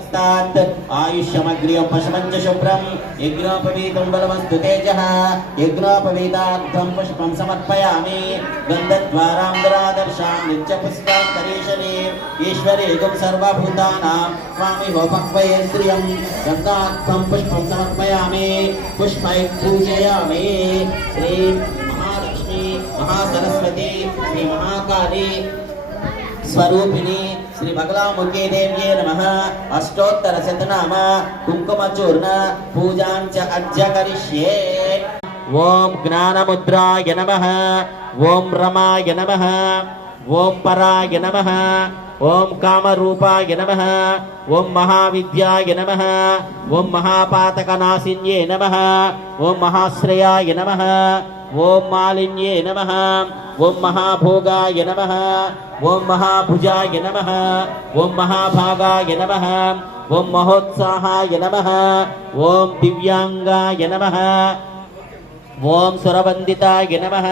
नमस्तात् आयुष्यमग्र्यं पशुपञ्च शुभ्रं यज्ञोपवीतं बलवस्तु तेजः यज्ञोपवीतार्थं पुष्पं समर्पयामि गन्धद्वारान्दरादर्शां नित्यपुष्पां करीशने ईश्वरेगुं सर्वभूतानां स्वामी भवक्वये श्रियं गन्धार्थं पुष्पं समर्पयामि पुष्पैः पूजयामि श्री महालक्ष्मी महासरस्वती श्री महाकाली स्वरूपिणी श्री बगलामुखी देव्ये नमः अष्टोत्तर शतनाम कुंकुमचूर्ण पूजां च अद्य करिष्ये। ओम ज्ञानमुद्राय नमः ओम रमाय नमः ओम पराय नमः ओम कामरूपाय नमः ओम महाविद्याय नमः ओम महापातकनाशिन्ये नमः ओम महाश्रेयाय नमः ओम मालिन्ये नमः ओम महाभोगाय नमः ओम महाभुजाय नमः ओम महाभागाय नमः ओम महोत्साहाय नमः ओम दिव्यांगाय नमः ओम सुरवंदिताय नमः।